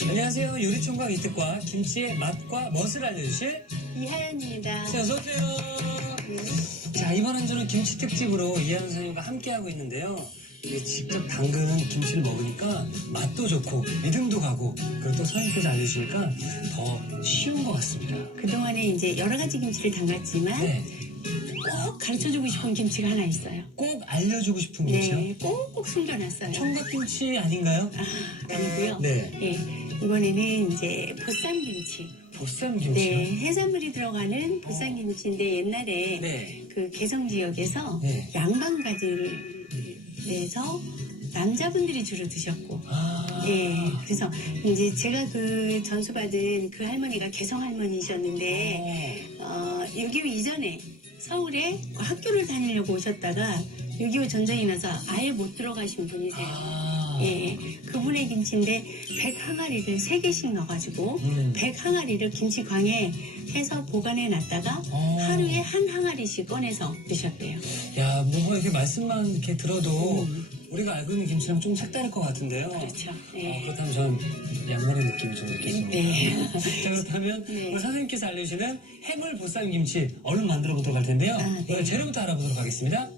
안녕하세요. 요리총각 이특과 김치의 맛과 멋을 알려주실 이하연입니다. 어서오세요. 자, 이번 한 주는 김치 특집으로 이하연 선생님과 함께하고 있는데요. 이게 직접 담근 김치를 먹으니까 맛도 좋고 믿음도 가고 그리고 또 선생님께서 알려주시니까 더 쉬운 것 같습니다. 그동안에 이제 여러 가지 김치를 담갔지만 네, 꼭 가르쳐주고 싶은 김치가 하나 있어요. 꼭 알려주고 싶은 김치요? 네, 꼭꼭 숨겨놨어요. 총각김치 아닌가요? 아니고요. 네, 예, 이번에는 이제 보쌈김치. 보쌈김치요? 네, 해산물이 들어가는 보쌈김치인데 옛날에 네. 그 개성 지역에서 네. 양반가들에서 남자분들이 주로 드셨고, 아, 예, 그래서 이제 제가 그 전수받은 그 할머니가 개성 할머니셨는데, 6.25 이전에 서울에 학교를 다니려고 오셨다가 6.25 전쟁이 나서 아예 못 들어가신 분이세요. 아, 예, 그분의 김치인데 100항아리를 3개씩 넣어가지고 100항아리를 김치광에 해서 보관해 놨다가 하루에 한 항아리씩 꺼내서 드셨대요. 야, 뭔가 이렇게 말씀만 이렇게 들어도 우리가 알고 있는 김치랑 좀 색다를 것 같은데요. 그렇죠. 예. 그렇다면 전 양말의 느낌을 좀 느끼십니다. 네. 자, 그렇다면 네. 우리 선생님께서 알려주시는 해물 보쌈 김치 얼른 만들어 보도록 할 텐데요. 아, 네. 오늘 재료부터 알아보도록 하겠습니다.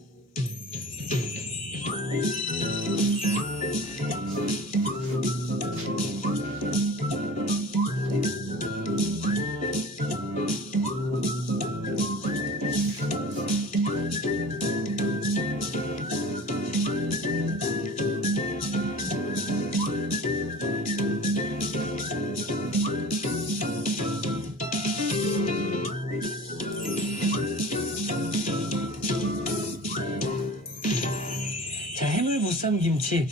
자, 해물 보쌈 김치.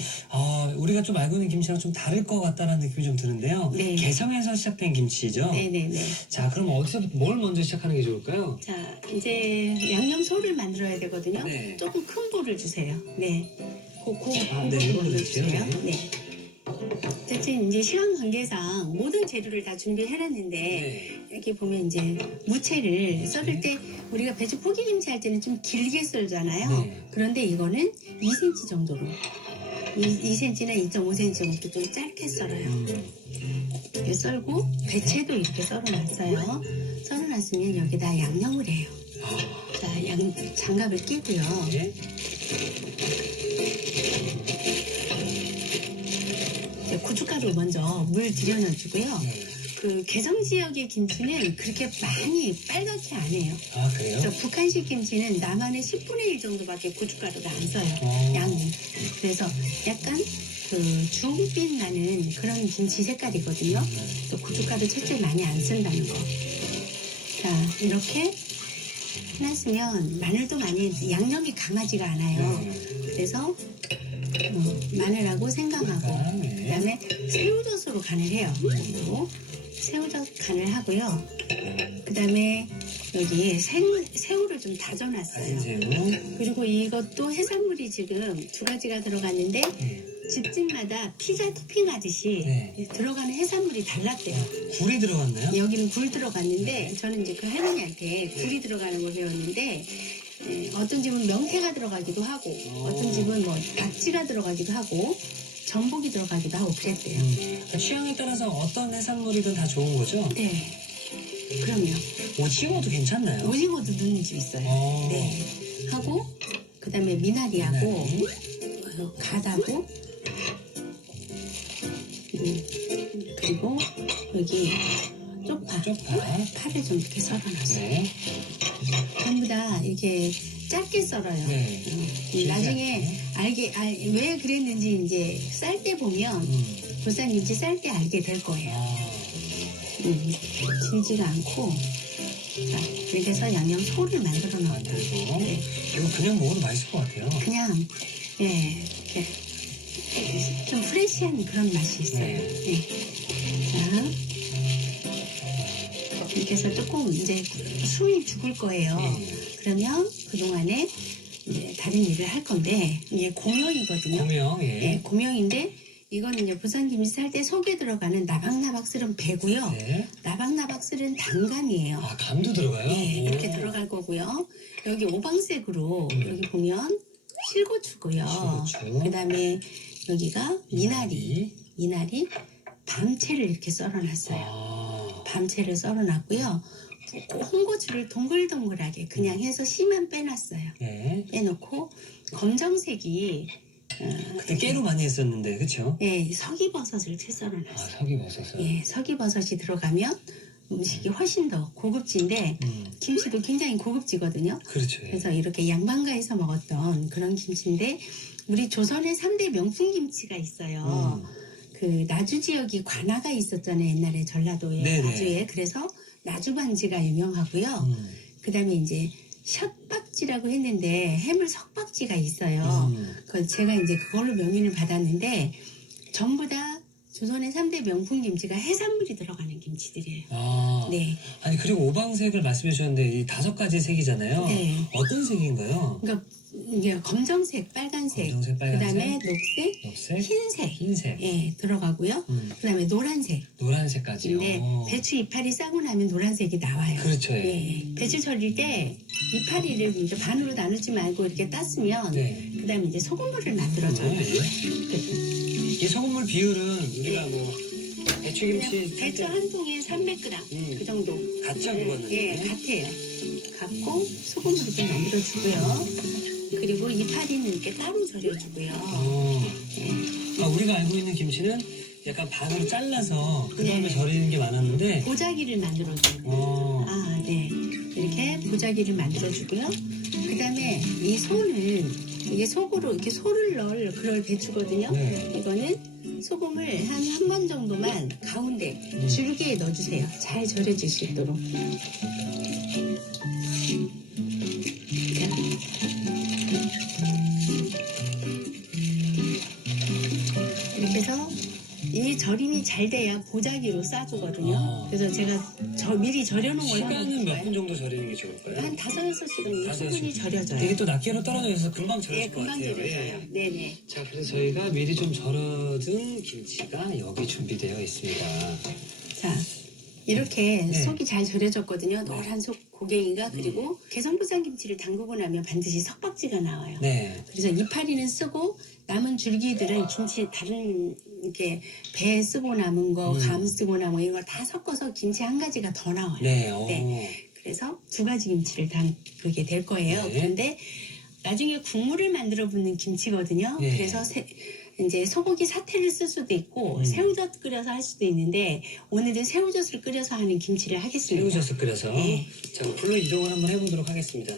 우리가 좀 알고 있는 김치랑 좀 다를 것 같다는 느낌이 좀 드는데요. 네. 개성에서 시작된 김치죠. 네네네. 자, 그럼 어디서부터 뭘 먼저 시작하는 게 좋을까요? 자, 이제 양념소를 만들어야 되거든요. 네. 조금 큰 불을 주세요. 네. 네, 불을 이걸로 먼저 드릴게요. 주세요. 네. 네. 어쨌든 이제 시간 관계상 모든 재료를 다 준비해놨는데 네. 여기 보면 이제 무채를 썰을 때 우리가 배추 포기김치 할 때는 좀 길게 썰잖아요. 네. 그런데 이거는 2cm 정도로 2cm나 2.5cm 정도 좀 짧게 썰어요. 이렇게 썰고 배채도 이렇게 썰어놨어요. 썰어놨으면 여기다 양념을 해요. 자, 장갑을 끼고요. 네. 이제 고춧가루 먼저 물 들여넣어주고요. 그 개성 지역의 김치는 그렇게 많이 빨갛게 안 해요. 아, 그래요? 저 북한식 김치는 남한의 10분의 1 정도밖에 고춧가루를 안 써요. 양이. 그래서 약간 그 중빛 나는 그런 김치 색깔이거든요. 또 고춧가루 채채 많이 안 쓴다는 거. 자, 이렇게 해놨으면 마늘도 많이 양념이 강하지가 않아요. 그래서 마늘하고 생강하고 네. 그다음에 새우젓으로 간을 해요. 그리고 새우젓 간을 하고요. 그다음에 여기 새우를 좀 다져놨어요. 새우. 그리고 이것도 해산물이 지금 2가지가 들어갔는데 집집마다 피자 토핑하듯이 네. 들어가는 해산물이 달랐대요. 굴이 들어갔나요? 여기는 굴 들어갔는데 저는 이제 그 할머니한테 굴이 들어가는 걸 배웠는데 어떤 집은 명태가 들어가기도 하고 어떤 집은 뭐 낙지가 들어가기도 하고 전복이 들어가기도 하고 그랬대요. 취향에 따라서 어떤 해산물이든 다 좋은 거죠? 네. 그럼요. 오징어도 괜찮나요? 오징어도 넣는 집 있어요. 네. 하고 그다음에 미나리하고 갓하고 그리고 여기 쪽파. 파를 좀 이렇게 썰어놨어요. 네. 전부 다 이렇게 짧게 썰어요. 네. 나중에 왜 그랬는지 이제 쌀 때 보면 보쌈김치 쌀 때 알게 될 거예요. 길지가 않고 자, 이렇게 해서 양념 소를 만들어 놓을게요. 만들고. 네. 이거 그냥 먹어도 맛있을 것 같아요. 그냥 이렇게 좀 프레시한 그런 맛이 있어요. 네. 자, 이렇게 해서 조금 이제 숨이 죽을 거예요. 그러면 그동안에 이제 다른 일을 할 건데 이게 고명이거든요. 고명, 예. 네, 고명인데 이거는 이제 보쌈김치 살 때 속에 들어가는 나박나박 쓸은 배고요. 네. 나박나박 쓸은 단감이에요. 아, 감도 들어가요? 네, 오. 이렇게 들어갈 거고요. 여기 오방색으로 여기 보면 실고추고요. 실고추. 그다음에 여기가 미나리. 밤채를 이렇게 썰어놨어요. 아. 밤채를 썰어놨고요. 홍고추를 동글동글하게 그냥 해서 씨만 빼놨어요. 네. 빼놓고 검정색이 그때 깨로 많이 했었는데, 그쵸? 예, 석이버섯을 채 아, 썰어놨어요. 석이버섯을. 예, 석이버섯이 들어가면 음식이 훨씬 더 고급진데 김치도 굉장히 고급지거든요. 그렇죠. 예. 그래서 이렇게 양반가에서 먹었던 그런 김치인데 우리 조선의 3대 명품 김치가 있어요. 그 나주 지역이 관아가 있었잖아요. 옛날에 전라도에 네네. 나주에. 그래서 나주반지가 유명하고요. 그다음에 이제 석박지라고 했는데 해물 석박지가 있어요. 그 제가 이제 그걸로 명인을 받았는데 전부 다 조선의 3대 명품 김치가 해산물이 들어가는 김치들이에요. 아. 네. 아니, 그리고 오방색을 말씀해 주셨는데, 이 5가지 색이잖아요. 네. 어떤 색인가요? 그러니까 이게 검정색, 빨간색, 검정색, 빨간색, 그다음에 녹색, 녹색, 흰색, 흰색, 예, 들어가고요. 그다음에 노란색. 노란색까지요. 근데 배추 이파리 싸고 나면 노란색이 나와요. 그렇죠. 예. 예. 배추 절일 때 이파리를 이제 반으로 나누지 말고 이렇게 땄으면 네. 그다음에 이제 소금물을 만들어줘요. 예. 이 소금물 비율은 우리가 뭐 배추김치 그냥 배추 한 통에 300g 그 정도. 같죠, 그거는? 예, 같아요. 갖고 소금물을 좀 만들어주고요. 그리고 이파리는 이렇게 따로 절여주고요. 예. 아, 우리가 알고 있는 김치는 약간 반으로 잘라서 그 다음에 네. 절이는 게 많았는데, 보자기를 만들어줘요. 어, 아, 네. 이렇게 보자기를 만들어주고요. 그 다음에 이 소는 이게 속으로 이렇게 소를 넣을 그럴 배추거든요. 네. 이거는 소금을 한 번 정도만 가운데 줄기에 넣어주세요. 잘 절여질 수 있도록. 이렇게 해서 이 절임이 잘 돼야 보자기로 싸주거든요. 아. 그래서 제가 미리 절여놓은 걸 한번 시간은 몇 볼까요? 분 정도 절이는 게 좋을까요? 한 5-6시간 다섯, 충분히 여섯. 절여져요. 이게 또 낱개로 떨어져 있어서 금방 예, 절여질 것 금방 같아요. 절여져요. 예. 네네. 자, 그래서 저희가 미리 좀 절여둔 김치가 여기 준비되어 있습니다. 자, 이렇게 네. 속이 잘 절여졌거든요. 노란 속 고갱이가. 그리고 개성부산 김치를 담그고 나면 반드시 석박지가 나와요. 네. 그래서 이파리는 쓰고 남은 줄기들은 김치 다른 이렇게 배 쓰고 남은 거, 감 쓰고 남은 거 이런 걸 다 섞어서 김치 한 가지가 더 나와요. 네. 그래서 2가지 김치를 담그게 될 거예요. 네. 그런데 나중에 국물을 만들어 붓는 김치거든요. 네. 그래서 이제 소고기 사태를 쓸 수도 있고 새우젓 끓여서 할 수도 있는데 오늘은 새우젓을 끓여서 하는 김치를 하겠습니다. 새우젓을 끓여서. 네. 자, 불로 이동을 한번 해보도록 하겠습니다.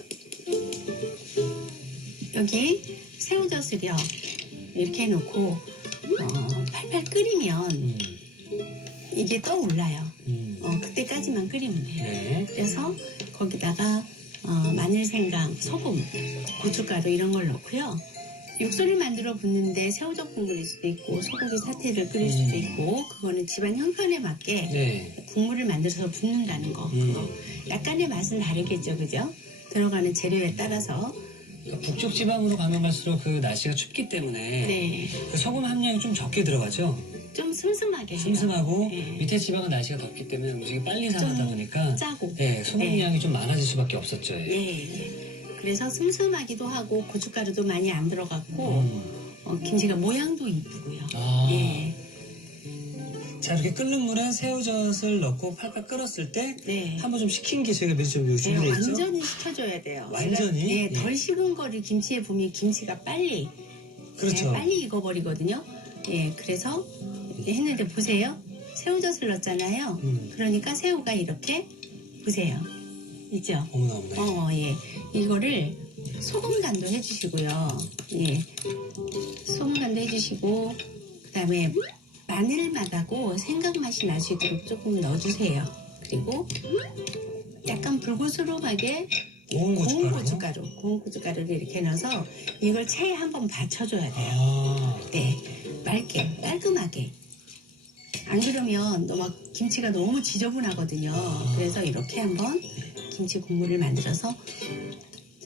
여기 새우젓을요 이렇게 해놓고 팔팔 끓이면 이게 떠올라요. 그때까지만 끓이면 돼요. 네. 그래서 거기다가 마늘, 생강, 소금, 고춧가루 이런 걸 넣고요. 육수를 만들어 붓는데 새우젓 국물일 수도 있고 소고기 사태를 끓일 수도 있고 그거는 집안 형편에 맞게 네. 국물을 만들어서 붓는다는 거. 그거 약간의 맛은 다르겠죠, 그죠? 들어가는 재료에 따라서. 그러니까 북쪽 지방으로 가면 갈수록 그 날씨가 춥기 때문에 네, 그 소금 함량이 좀 적게 들어가죠. 좀 슴슴하게 해요. 슴슴하고 네. 밑에 지방은 날씨가 덥기 때문에 음식이 빨리 상하다 보니까 짜고. 네, 소금량이 좀 많아질 수밖에 없었죠. 예. 예. 그래서 슴슴하기도 하고 고춧가루도 많이 안 들어갔고 음. 김치가 모양도 이쁘고요. 아. 예. 자, 이렇게 끓는 물에 새우젓을 넣고 팔팔 끓었을 때 네. 한번 좀 식힌 게 저희가 몇좀 네, 준비되어 있죠? 완전히 식혀줘야 돼요. 완전히? 네, 덜 식은 거를 김치에 보면 김치가 빨리 그렇죠. 네, 빨리 익어버리거든요. 예, 그래서 이렇게 했는데 보세요. 새우젓을 넣었잖아요. 그러니까 새우가 이렇게 보세요. 있죠? 어머나 어머나. 예. 이거를 소금 간도 해주시고요. 예. 소금 간도 해주시고, 그 다음에 마늘맛하고 생강 맛이 날 수 있도록 조금 넣어주세요. 그리고 약간 불구스름하게 고운 고운 고춧가루를 이렇게 넣어서 이걸 체에 한번 받쳐줘야 돼요. 아. 네. 맑게, 깔끔하게. 안 그러면 막 김치가 너무 지저분하거든요. 그래서 이렇게 한번 김치 국물을 만들어서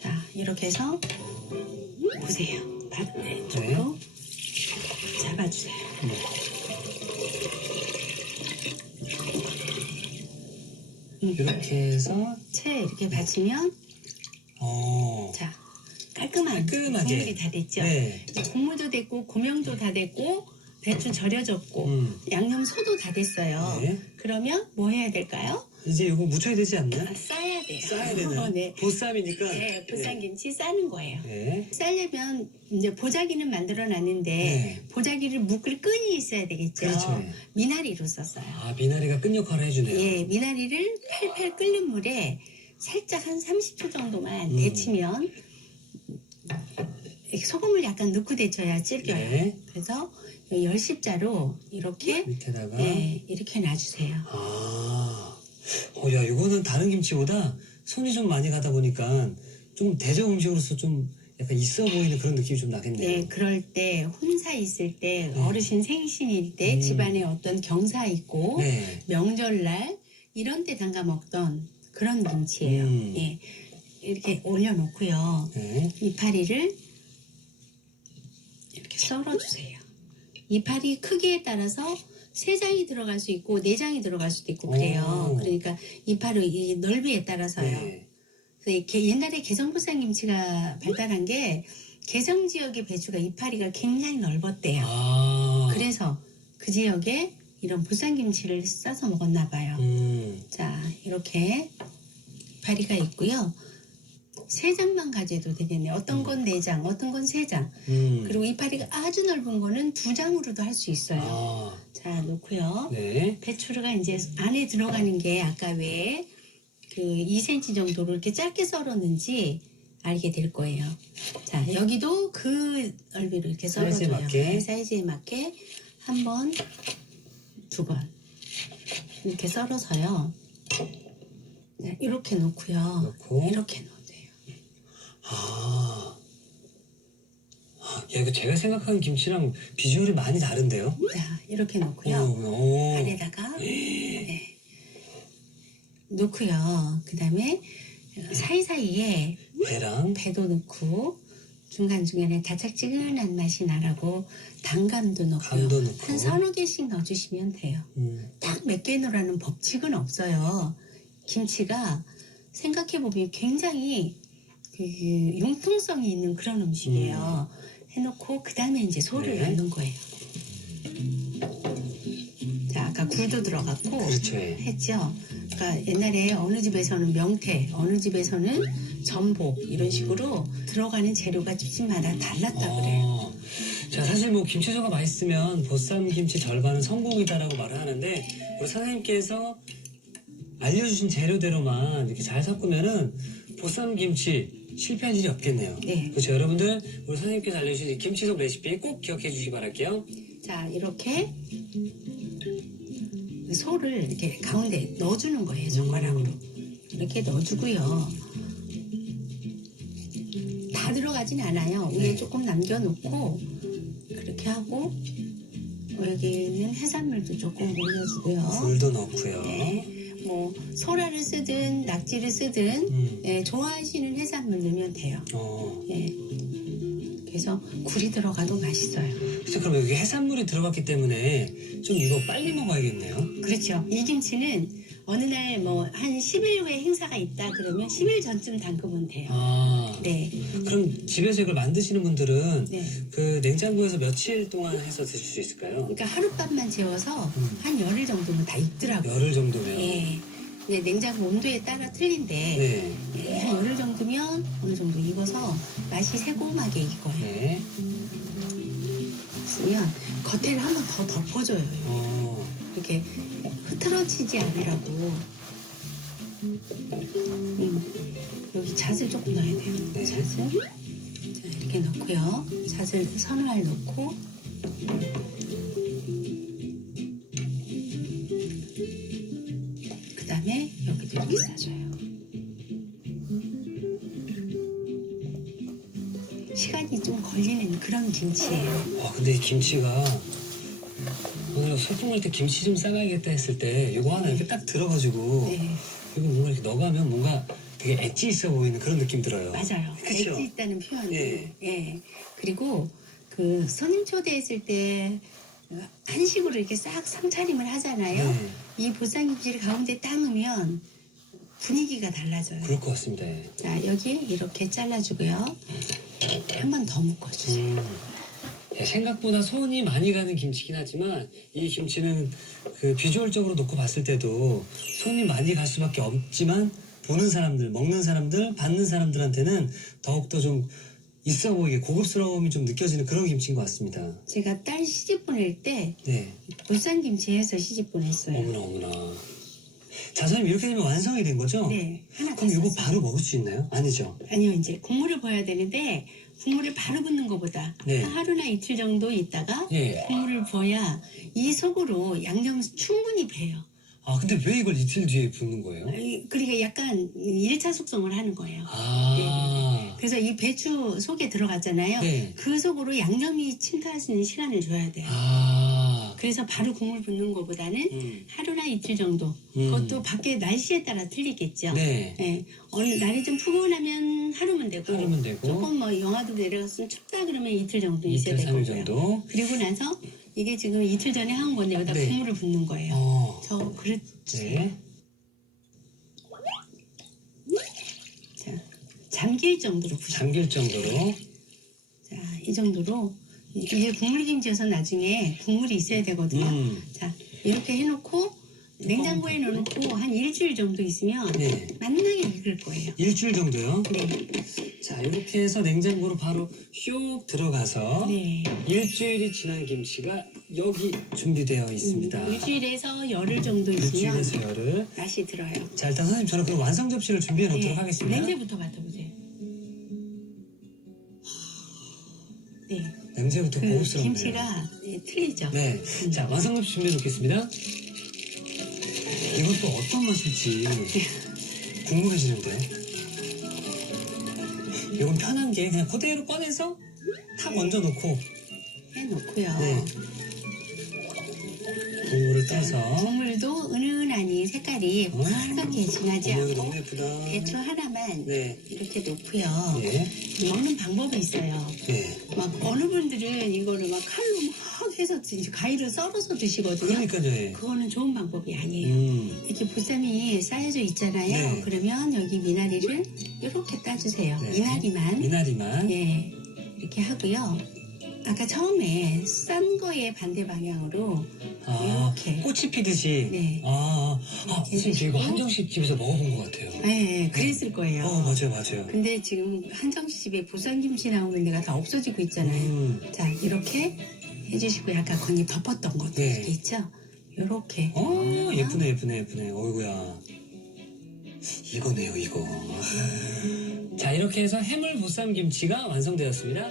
자 이렇게 해서 보세요. 쪽으로 잡아주세요. 이렇게 해서 채 이렇게 받치면 자 깔끔하게 깔끔하게. 국물이 다 됐죠. 네. 국물도 됐고 고명도 다 됐고 배추 절여졌고 양념 소도 다 됐어요. 네. 그러면 뭐 해야 될까요? 이제 이거 묻혀야 되지 않나? 싸야 돼요. 싸야 되나? 네. 보쌈이니까. 네, 보쌈김치 싸는 거예요. 네. 싸려면 이제 보자기는 만들어 놨는데 네. 보자기를 묶을 끈이 있어야 되겠죠. 그렇죠. 네. 미나리로 썼어요. 아, 미나리가 끈 역할을 해주네요. 예, 미나리를 팔팔 끓는 물에 살짝 한 30초 정도만 데치면 이렇게 소금을 약간 넣고 데쳐야 질겨요. 네. 그래서 열십자로 이렇게 밑에다가. 예, 이렇게 놔주세요. 아, 야, 이거는 다른 김치보다 손이 좀 많이 가다 보니까 좀 대접 음식으로서 좀 약간 있어 보이는 그런 느낌이 좀 나겠네요. 네, 그럴 때 혼자 있을 때 어르신 생신일 때 집안에 어떤 경사 있고 네. 명절날 이런 때 담가 먹던 그런 김치예요. 예, 이렇게 올려놓고요. 네. 이파리를 이렇게 썰어주세요. 이파리 크기에 따라서 3장이 들어갈 수 있고 4장이 들어갈 수도 있고 그래요. 오. 그러니까 이파리 이 넓이에 따라서요. 네. 그래서 이렇게 옛날에 개성보쌈김치가 발달한 게 개성 지역의 배추가 이파리가 굉장히 넓었대요. 아. 그래서 그 지역에 이런 보쌈김치를 싸서 먹었나 봐요. 자, 이렇게 이파리가 있고요. 3장만 가져도 되겠네요. 어떤 건 4장, 어떤 건 3장. 그리고 이파리가 아주 넓은 거는 2장으로도 할 수 있어요. 아. 자, 놓고요. 네. 배추가 이제 안에 들어가는 게 아까 왜 그 2cm 정도로 이렇게 짧게 썰었는지 알게 될 거예요. 자, 여기도 그 넓이로 이렇게 사이즈에 썰어줘요. 맞게. 네, 사이즈에 맞게 한 번, 2번 이렇게 썰어서요. 네, 이렇게 놓고요. 놓고. 이렇게 넣어요. 아. 야, 이거 제가 생각하는 김치랑 비주얼이 많이 다른데요? 자, 이렇게 놓고요. 오. 안에다가 네. 넣고요. 그 다음에 사이사이에 배랑. 배도 넣고 중간중간에 달짝지근한 맛이 나라고 단감도 넣고요. 감도 넣고. 한 3-4개씩 넣어주시면 돼요. 딱 몇 개 넣으라는 법칙은 없어요. 김치가 생각해보면 굉장히 그 융통성이 있는 그런 음식이에요. 해놓고 그 다음에 이제 소를 네. 넣는 거예요. 자, 아까 굴도 들어갔고 그렇죠. 했죠. 그러니까 옛날에 어느 집에서는 명태, 어느 집에서는 전복 이런 식으로 들어가는 재료가 집집마다 달랐다 그래요. 자, 사실 뭐 김치소가 맛있으면 보쌈 김치 절반은 성공이다라고 말을 하는데 우리 사장님께서 알려주신 재료대로만 이렇게 잘 섞으면은 보쌈 김치 실패할 일이 없겠네요. 네. 그렇죠. 여러분들 우리 사장님께서 알려주신 이 김치속 레시피 꼭 기억해 주시기 바랄게요. 자, 이렇게 소를 이렇게 가운데 넣어주는 거예요. 젓가락으로 이렇게 넣어주고요. 다 들어가진 않아요. 위에 조금 남겨놓고 그렇게 하고 여기는 해산물도 조금 올려주고요. 굴도 넣고요. 네. 뭐 소라를 쓰든 낙지를 쓰든 예, 좋아하시는 해산물 넣으면 돼요. 예. 그래서 굴이 들어가도 맛있어요. 그렇죠. 그럼 여기 해산물이 들어갔기 때문에 좀 이거 빨리 먹어야겠네요. 그렇죠. 이 김치는 어느 날 뭐 한 10일 후에 행사가 있다 그러면 10일 전쯤 담그면 돼요. 아. 네. 그럼 집에서 이걸 만드시는 분들은 네. 그 냉장고에서 며칠 동안 해서 드실 수 있을까요? 그러니까 하룻밤만 재워서 한 열흘 정도면 다 익더라고요. 열흘 정도면. 예. 근데 냉장고 온도에 따라 틀린데 네. 예, 한 열흘 정도면 어느 정도 익어서 맛이 새콤하게 익어요. 네. 있으면 겉에를 한 번 더 덮어줘요. 이렇게 흐트러지지 않으라고. 여기 잣을 조금 넣어야 돼요. 네. 잣을. 자, 이렇게 넣고요. 잣을 선알 넣고. 그 다음에 여기도 이렇게 싸줘요. 시간이 좀 걸리는 그런 김치예요. 와, 근데 이 김치가 오늘 소풍 갈 때 김치 좀 싸가야겠다 했을 때 이거 하나 이렇게 딱 들어가지고 네, 이거 뭔가 이렇게 넣어가면 뭔가 되게 엣지 있어 보이는 그런 느낌 들어요. 맞아요. 그쵸? 엣지 있다는 표현이. 예. 예. 그리고 그 손님 초대했을 때 한식으로 이렇게 싹 상차림을 하잖아요. 네. 이 보쌈김치를 가운데 따으면 분위기가 달라져요. 그럴 것 같습니다. 예. 자, 여기 이렇게 잘라주고요. 한 번 더 묶어주세요. 생각보다 손이 많이 가는 김치긴 하지만 이 김치는 그 비주얼적으로 놓고 봤을 때도 손이 많이 갈 수밖에 없지만 보는 사람들, 먹는 사람들, 받는 사람들한테는 더욱더 좀 있어 보이게 고급스러움이 좀 느껴지는 그런 김치인 것 같습니다. 제가 딸 시집 보낼 때 네. 보쌈김치 해서 시집 보냈어요. 어머나 어머나. 자, 선생님 이렇게 되면 완성이 된 거죠? 네, 하나 그럼 이거 땄었어요. 바로 먹을 수 있나요? 아니죠. 아니요, 이제 국물을 부어야 되는데 국물을 바로 붓는 것보다 네. 하루나 이틀 정도 있다가 예. 국물을 부어야 이 속으로 양념 충분히 배요. 아, 근데 왜 이걸 이틀 뒤에 붓는 거예요? 그러니까 약간 1차 숙성을 하는 거예요. 아. 그래서 이 배추 속에 들어갔잖아요. 네. 그 속으로 양념이 침투할 수 있는 시간을 줘야 돼요. 아. 그래서 바로 국물 붓는 것보다는 하루나 이틀 정도. 음. 그것도 밖에 날씨에 따라 틀리겠죠. 네. 네. 어느 날이 좀 푸근하면 하루면 되고, 하루면 되고. 조금 뭐 영하도 내려갔으면 춥다 그러면 이틀 정도 있어야 이틀, 될 3일 거고요. 정도. 그리고 나서 이게 지금 이틀 전에 한 건데 여기다 네. 국물을 붓는 거예요. 저 그릇 주세요. 네. 자, 잠길 정도로 부셔. 잠길 정도로. 자, 이 정도로 이게 국물김치여서 나중에 국물이 있어야 되거든요. 자, 이렇게 해놓고 냉장고에 넣어놓고 한 일주일 정도 있으면 네. 만나게 익을 거예요. 일주일 정도요. 네, 자, 이렇게 해서 냉장고로 바로 슉 들어가서 네. 일주일이 지난 김치가 여기 준비되어 있습니다. 일주일에서 열흘 정도 있으면 일주일에서 열흘. 맛이 들어요. 자, 일단 선생님 저는 그럼 완성 접시를 준비해 놓도록 하겠습니다. 냄새부터 맡아보세요. 네, 냄새부터 그 고급스럽네요. 김치가 틀리죠. 네. 자, 완성 접시 준비해 놓겠습니다. 이것도 어떤 맛일지 궁금해지는데. 이건 편한 게 그냥 그대로 꺼내서 탁 얹어 놓고 해놓고요. 네. 국물을 떠서. 국물도 은은하니 색깔이 빨갛게 진하지 어머, 이거 않고 너무 예쁘다. 배추 하나만 네. 이렇게 놓고요. 네. 먹는 방법이 있어요. 네. 막 어느 분들은 이거를 막 칼로 막 해서 가위로 썰어서 드시거든요. 그러니까요. 예. 그거는 좋은 방법이 아니에요. 이렇게 보쌈이 쌓여져 있잖아요. 네. 그러면 여기 미나리를 이렇게 따주세요. 네. 미나리만. 미나리만. 예, 이렇게 하고요. 아까 처음에 싼 거에 반대 방향으로 아, 이렇게. 꽃이 피듯이. 네. 선생님 저 이거 한정식 집에서 먹어본 것 같아요. 네, 그랬을 거예요. 맞아요, 맞아요. 근데 지금 한정식 집에 보쌈김치 나오는 데가 다 없어지고 있잖아요. 자, 이렇게 해주시고 약간 거기 덮었던 것도 네. 이렇게 있죠? 요렇게. 예쁘네, 예쁘네, 예쁘네. 어이구야. 이거네요, 이거. 자, 이렇게 해서 해물 보쌈 김치가 완성되었습니다.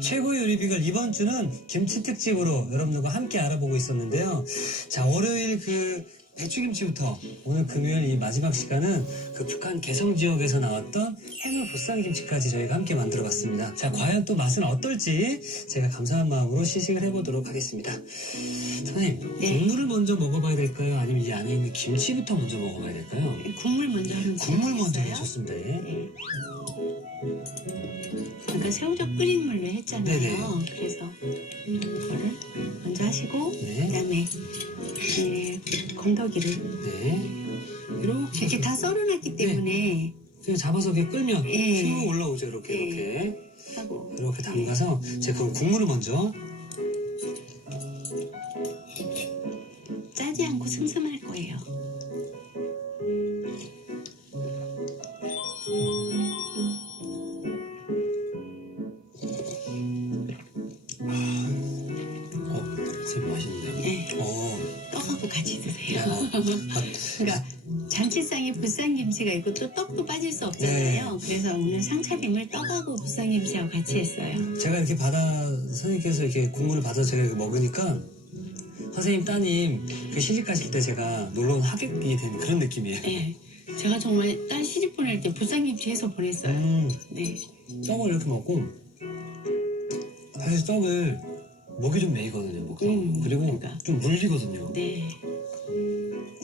최고의 요리 비결 이번 주는 김치 특집으로 여러분들과 함께 알아보고 있었는데요. 자, 월요일 그 배추김치부터 오늘 금요일 이 마지막 시간은 그 북한 개성 지역에서 나왔던 해물 보쌈김치까지 저희가 함께 만들어봤습니다. 자, 과연 또 맛은 어떨지 제가 감사한 마음으로 시식을 해보도록 하겠습니다. 선생님, 네. 국물을 먼저 먹어봐야 될까요? 아니면 이 안에 있는 김치부터 먼저 먹어봐야 될까요? 국물 먼저 하면 국물 먼저 좋겠어요? 해줬습니다. 예. 네. 아까 새우젓 끓인 물로 했잖아요. 네네. 그래서 이거를 먼저 하시고 네. 그다음에 건더기를 네. 이렇게 다 썰어놨기 때문에 그냥 잡아서 이렇게 끌면 예. 쭉 올라오죠. 이렇게 예. 이렇게. 하고 이렇게 담가서 제가 그럼 국물을 먼저 짜지 않고 슴슴할 거예요. 선생님 맛있는데요? 네. 떡하고 같이 드세요. 그러니까 잔치상에 보쌈김치가 있고 또 떡도 빠질 수 없잖아요. 그래서 오늘 상차림을 떡하고 보쌈김치하고 같이 했어요. 제가 이렇게 선생님께서 이렇게 국물을 받아서 제가 이렇게 먹으니까 선생님 따님 그 시집 가실 때 제가 놀러 온 하객이 된 그런 느낌이에요. 네. 제가 정말 딸 시집 보낼 때 보쌈김치 해서 보냈어요. 네. 떡을 이렇게 먹고 사실 떡을 목이 좀 메이거든요. 목도. 그리고 그러니까. 좀 물리거든요. 네.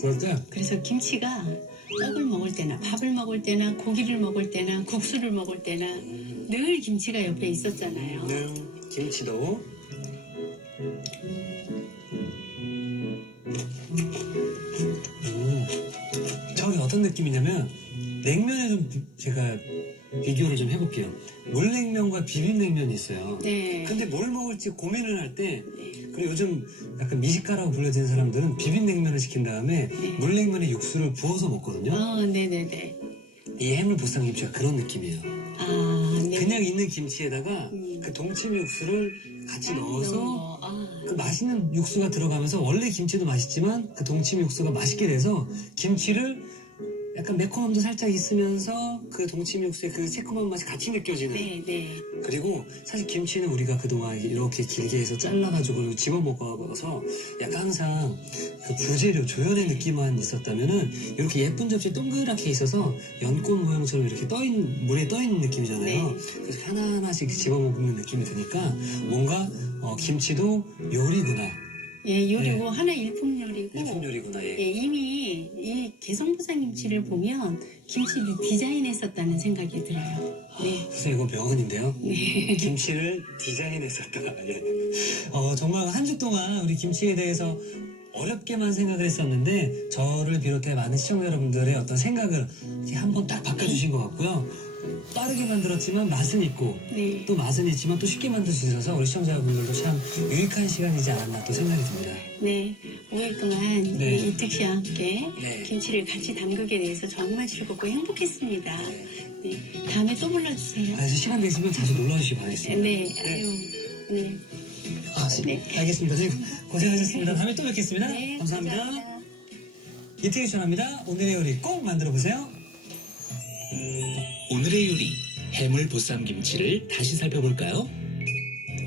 그럴 때 그래서 김치가 떡을 먹을 때나 밥을 먹을 때나 고기를 먹을 때나 국수를 먹을 때나 늘 김치가 옆에 있었잖아요. 김치도 어떤 느낌이냐면 냉면에 좀 제가 비교를 좀 해볼게요. 물냉면과 비빔냉면이 있어요. 네. 근데 뭘 먹을지 고민을 할 때, 네. 그리고 요즘 약간 미식가라고 불려지는 사람들은 비빔냉면을 시킨 다음에 네. 물냉면에 육수를 부어서 먹거든요. 네네네. 이 해물 보쌈김치가 그런 느낌이에요. 아, 네. 그냥 있는 김치에다가 음. 그 동치미 육수를 같이 넣어서 아, 그 맛있는 육수가 들어가면서 원래 김치도 맛있지만 그 동치미 육수가 맛있게 돼서 김치를 약간 매콤함도 살짝 있으면서 그 동치미 육수의 그 새콤한 맛이 같이 느껴지는. 네, 네. 그리고 사실 김치는 우리가 그동안 이렇게 길게 해서 잘라가지고 집어 먹어서 약간 항상 그 부재료 조연의 느낌만 있었다면은 이렇게 예쁜 접시에 동그랗게 있어서 연꽃 모양처럼 이렇게 물에 떠 있는 느낌이잖아요. 그래서 하나하나씩 집어 먹는 느낌이 드니까 뭔가 김치도 요리구나. 예, 요리고 네. 하나 일품 요리고. 일품 요리구나. 예. 예, 이미 이 개성보쌈김치를 보면 김치를 디자인했었다는 생각이 들어요. 네. 선생님 이거 명언인데요. 네. 김치를 디자인했었다. 예. 정말 한 주 동안 우리 김치에 대해서 어렵게만 생각을 했었는데 저를 비롯해 많은 시청자 여러분들의 어떤 생각을 이렇게 한번 딱 바꿔주신 것 같고요. 빠르게 만들었지만 맛은 있고 네. 또 맛은 있지만 또 쉽게 만들 수 있어서 우리 시청자분들도 참 유익한 시간이지 않았나 또 생각이 듭니다. 네. 5일 동안 네. 이택 씨와 함께 네. 김치를 같이 담그게 돼서 정말 즐겁고 행복했습니다. 네. 네. 다음에 또 불러주세요. 그래서 시간 되시면 자주 놀러주시기 바라겠습니다. 네. 아유. 네. 네. 알겠습니다. 선생님 고생하셨습니다. 다음에 또 뵙겠습니다. 네. 감사합니다. 이태기 전화입니다. 오늘의 요리 꼭 만들어 보세요. 오늘의 요리 해물 보쌈김치를 다시 살펴볼까요?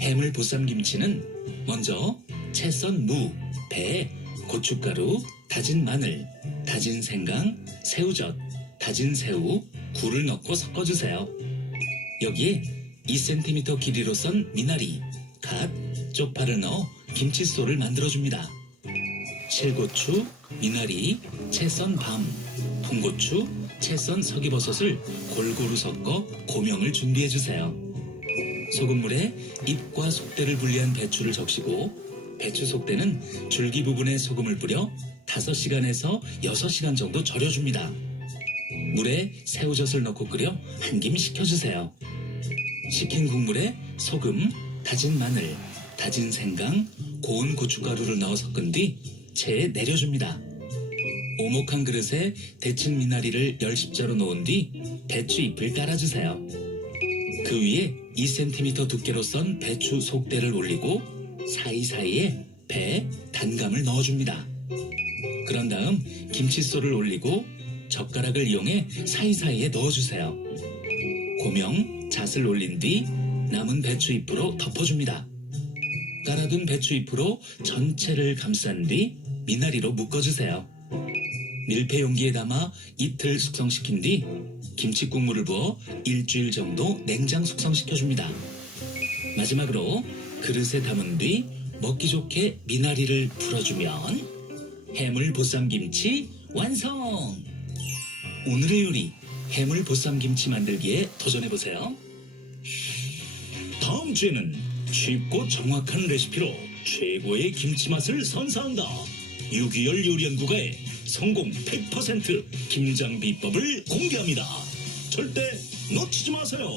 해물 보쌈김치는 먼저 채 썬 무, 배, 고춧가루, 다진 마늘, 다진 생강, 새우젓, 다진 새우, 굴을 넣고 섞어주세요. 여기에 2cm 길이로 썬 미나리, 갓, 쪽파를 넣어 김칫솔을 만들어줍니다. 실고추, 미나리, 채 썬 밤, 통고추, 채 썬 서기버섯을 골고루 섞어 고명을 준비해주세요. 소금물에 잎과 속대를 분리한 배추를 적시고 배추 속대는 줄기 부분에 소금을 뿌려 5시간에서 6시간 정도 절여줍니다. 물에 새우젓을 넣고 끓여 한 김 식혀주세요. 식힌 국물에 소금, 다진 마늘, 다진 생강, 고운 고춧가루를 넣어 섞은 뒤 체에 내려줍니다. 오목한 그릇에 데친 미나리를 10십자로 놓은 뒤 배추 잎을 깔아주세요. 그 위에 2cm 두께로 썬 배추 속대를 올리고 사이사이에 배, 단감을 넣어줍니다. 그런 다음 김칫솔을 올리고 젓가락을 이용해 사이사이에 넣어주세요. 고명, 잣을 올린 뒤 남은 배추 잎으로 덮어줍니다. 깔아둔 배추 잎으로 전체를 감싼 뒤 미나리로 묶어주세요. 밀폐 용기에 담아 이틀 숙성시킨 뒤 김치 국물을 부어 일주일 정도 냉장 숙성시켜줍니다. 마지막으로 그릇에 담은 뒤 먹기 좋게 미나리를 풀어주면 해물 보쌈김치 완성! 오늘의 요리 해물 보쌈김치 만들기에 도전해보세요. 다음 주에는 쉽고 정확한 레시피로 최고의 김치 맛을 선사한다. 유기열 요리연구가의 성공 100% 김장 비법을 공개합니다. 절대 놓치지 마세요.